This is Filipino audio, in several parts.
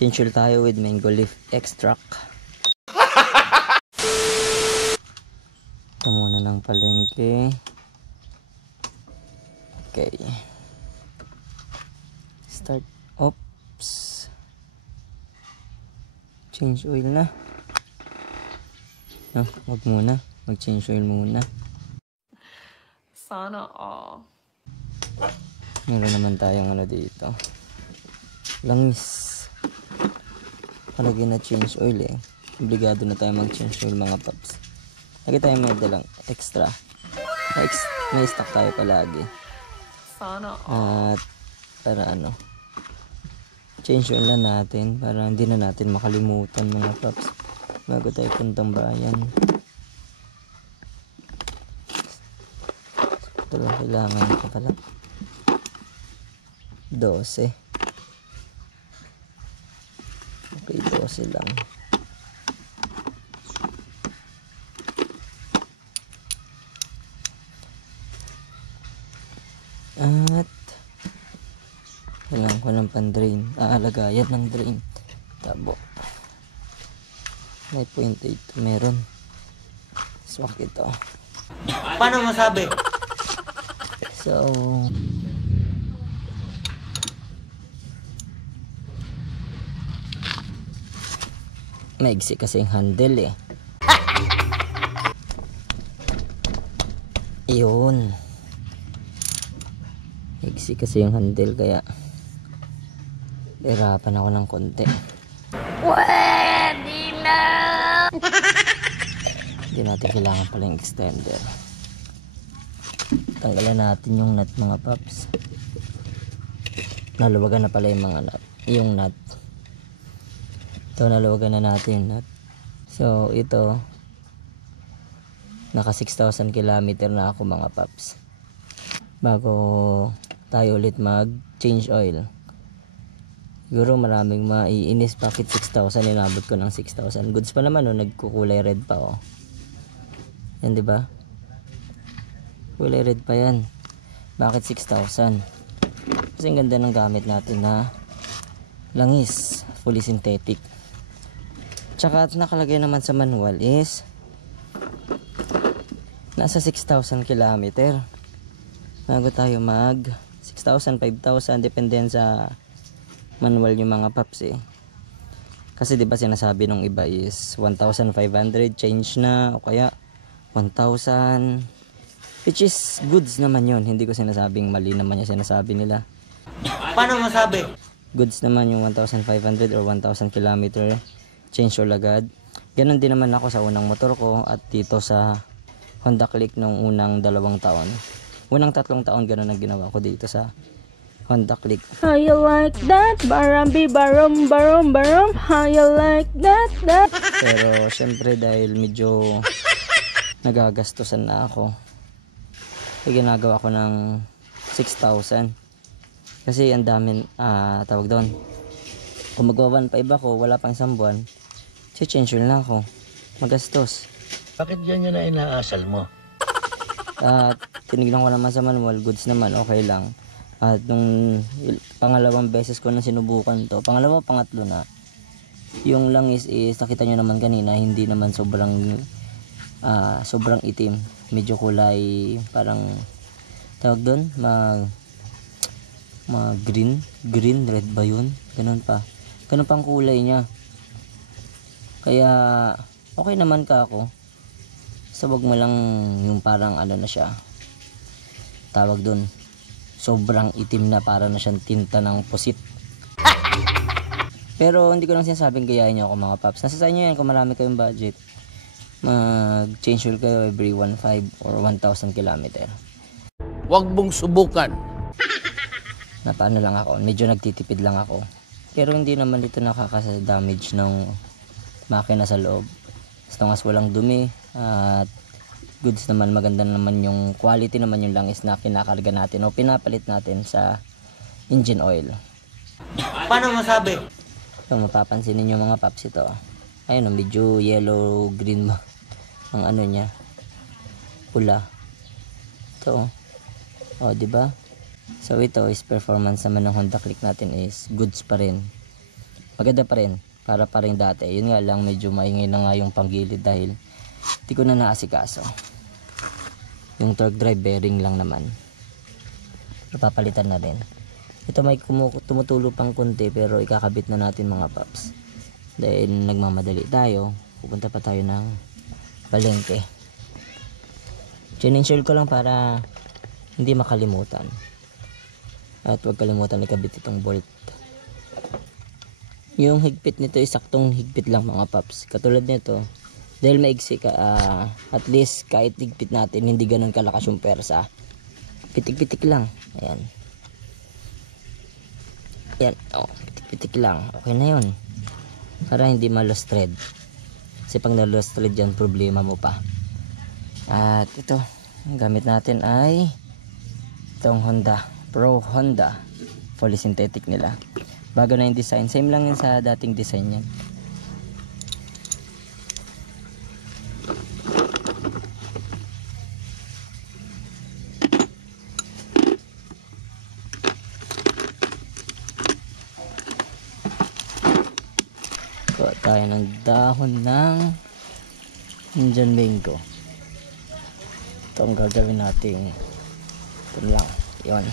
Change oil tayo with mango leaf extract. Ito muna ng palengke. Okay. Start. Oops. Change oil na. No, wag muna. Mag-change oil muna. Sana all. Meron naman tayong ano dito. Langis. Palagi na change oil eh. Obligado na tayo mag-change oil mga paps. Lagi tayo may dalang extra. May stock tayo palagi. Sana all. At para ano, change oil na natin para hindi na natin makalimutan mga paps bago tayo puntang bayan. Ito lang kailangan ko pala 12. Okay, 12 lang. At kailangan ko ng pan-drain. Aalagayan ng drain. Tabo. May 0.8 meron. Swak ito. Paano masabi? So maigsi kasi yung handle eh. Yun. Maigsi kasi yung handle kaya hirapan ako ng konti. Pwede na! Hindi natin kailangan pala yung extender. Tanggalan natin yung nut mga paps. Naluwagan na pala yung mga nut. Yung nut. Ito naluwagan na natin yung nut. So ito naka 6,000 km na ako mga paps. Bago tayo ulit mag change oil. Siguro maraming maiinis, bakit 6,000 inabot ko ng 6,000. Goods pa naman, oh, nagkukulay red pa, oh. Yan, di ba? Kulay red pa yan. Bakit 6,000? Kasi ang ganda ng gamit natin na langis, fully synthetic. Tsaka nakalagay naman sa manual is nasa 6,000 km. Bago tayo mag 6,000, 5,000, depende sa manual yung mga paps eh. Kasi diba sinasabi nung iba is 1,500 change na o kaya 1,000, which is goods naman yun. Hindi ko sinasabing mali naman yung sinasabi nila. Paano masabi? Goods naman yung 1,500 or 1,000 km change oil agad. Ganon din naman ako sa unang motor ko at dito sa Honda Click nung unang 2 taon. Unang 3 taon ganon ang ginawa ko dito sa Honda Click. How you like that? Barambi, barom, barom, barom. How you like that? Pero syempre dahil medyo nagagastusan na ako, ginagawa ko ng 6,000. Kasi ang dami, tawag doon. Kung magwa 1.5 ako, wala pang isang buwan, change oil na ako. Magastos. Bakit yan na inaasal mo? At tinignan ko naman sa manual, goods naman, okay lang. At nung pangalawang beses ko na sinubukan to, pangatlo na, yung langis is, nakita nyo naman kanina, hindi naman sobrang itim. Medyo kulay, parang, tawag doon, green, red ba yun? Ganun pa. Ganun pang kulay niya. Kaya, okay naman ka ako. So, wag mo lang yung parang ano na siya. Tawag doon. Sobrang itim na, para na siyang tinta ng pusit. Pero hindi ko lang sinasabing gayahin nyo ako mga paps. Nasa sa inyo yan kung marami kayong budget. Mag-change oil kayo every 1.5 or 1,000 km. Huwag mong subukan. Na paano lang ako, medyo nagtitipid lang ako. Pero hindi naman ito nakaka-damage ng makina sa loob. As long as walang dumi at goods naman, maganda naman yung quality naman yung langis na kinakarga natin o pinapalit natin sa engine oil. Paano masabi? So mapapansin niyo mga paps, ito ayun, medyo yellow green ba ang ano niya, pula ito oh, di ba? So ito is performance naman ng Honda Click natin is goods pa rin. maganda pa rin, para pa rin dati. Yun nga lang, medyo maingay na nga yung panggilid dahil di ko na naasikaso. Yung torque drive bearing lang naman, pero papalitan na rin. Ito may tumutulo pang konti, pero ikakabit na natin mga paps dahil nagmamadali tayo. Pupunta pa tayo ng palengke. Chin-insure ko lang para hindi makalimutan. At huwag kalimutan ikabit itong bolt. Yung higpit nito is saktong higpit lang mga paps. Katulad nito, dahil maigsi ka, at least kahit higpit natin, hindi ganun kalakas yung persa. Pitik-pitik lang. Ayan. Ayan. Oh, pitik-pitik lang. Okay na yun. Para hindi ma-lost thread. Kasi pag na-lost thread yan, problema mo pa. At ito, ang gamit natin ay itong Pro Honda fully synthetic nila. Bago na yung design, same lang yun sa dating design yan. Kuha tayo ng dahon ng Indian mango. Ito ang gagawin natin. Ito lang, yun.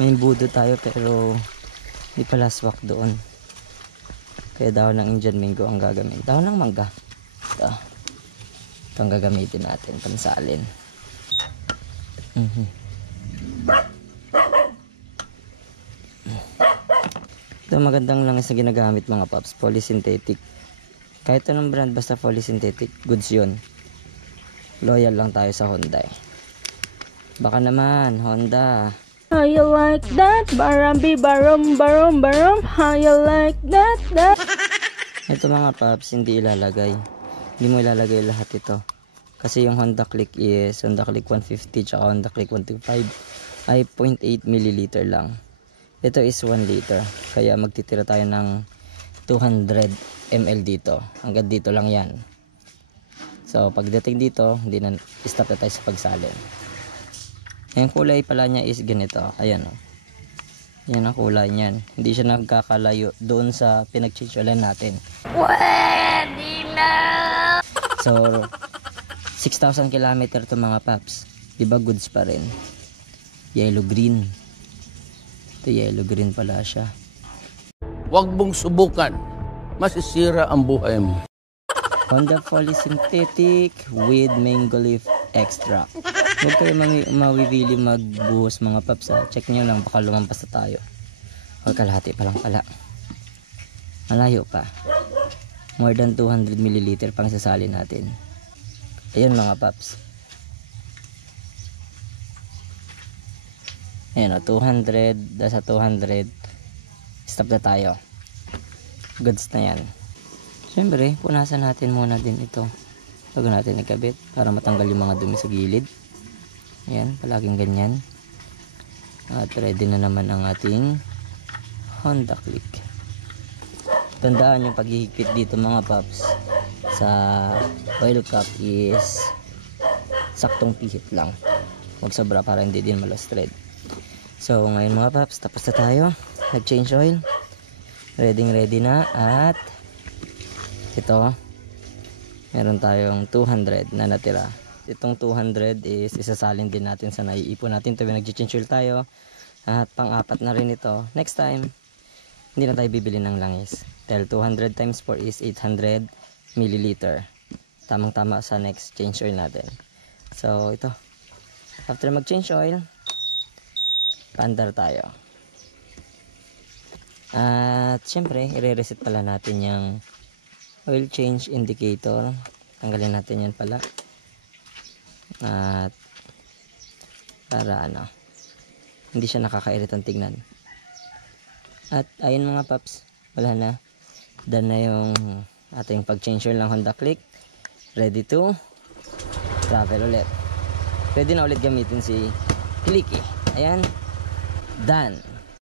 May budo tayo pero di pala swak doon. Kaya dahon ng Indian mango ang gagamitin. Dahon ng mangga. Ito ang gagamitin natin, pansalin. Ito magandang langis na ginagamit mga paps, polysynthetic. Kahit anong brand basta polysynthetic, goods yun. Loyal lang tayo sa Honda eh. Baka naman Honda, How you like that? Barambi barom barom barom. How you like that? ito mga paps hindi ilalagay. Hindi mo ilalagay lahat ito. Kasi yung Honda Click is Honda Click 150 tsaka Honda Click 125 ay 0.8 ml lang. Ito is 1 liter. Kaya magtitira tayo ng 200 ml dito. Hanggang dito lang yan. So pagdating dito, hindi na stop na tayo sa pagsalin. Yung kulay pala niya is ganito. Ayan o. Yan ang kulay niyan. Hindi siya nagkakalayo doon sa pinagchicholan natin. Pwede na! So 6,000 km to mga paps. Diba goods pa rin. Yellow green. Ito yellow green pala siya. Huwag mong subukan. Masisira ang buhay mo. Honda Fully Synthetic with Mango Leaf Extract. Huwag kayo mawibili magbuhos mga paps ha. Check nyo lang, baka lumampas na tayo. Huwag kalahati pa lang pala. Malayo pa. More than 200 ml pang sasali natin. Ayan mga paps. Ayan o, 200. Nasa 200. Stop na tayo. Goods na yan. Siyempre, punasan natin muna din ito bago natin ikabit para matanggal yung mga dumi sa gilid. Ayan, palaging ganyan. At ready na naman ang ating Honda Click. Tandaan yung paghihigpit dito mga paps sa oil cap is saktong pihit lang. Huwag sobra para hindi din ma-lost thread. So ngayon mga paps, tapos na tayo. Nag-change oil. Ready na at ito, meron tayong 200 na natira. Itong 200 is isasalin din natin sa naiipon natin tuwing nag-change oil tayo. At pang-apat na rin ito. Next time, hindi na tayo bibili ng langis. Dahil 200 times 4 is 800 ml. Tamang-tama sa next change oil natin. So ito, after mag-change oil, paandar tayo. At syempre, i-reset pala natin yung oil change indicator. Tanggalin natin yan pala. At para hindi siya nakakairitang tignan. At ayun mga paps, wala na. Done na yung ating pag-change oil ng Honda Click. Ready to travel ulit. Pwede na ulit gamitin si Clicky. Ayan, done.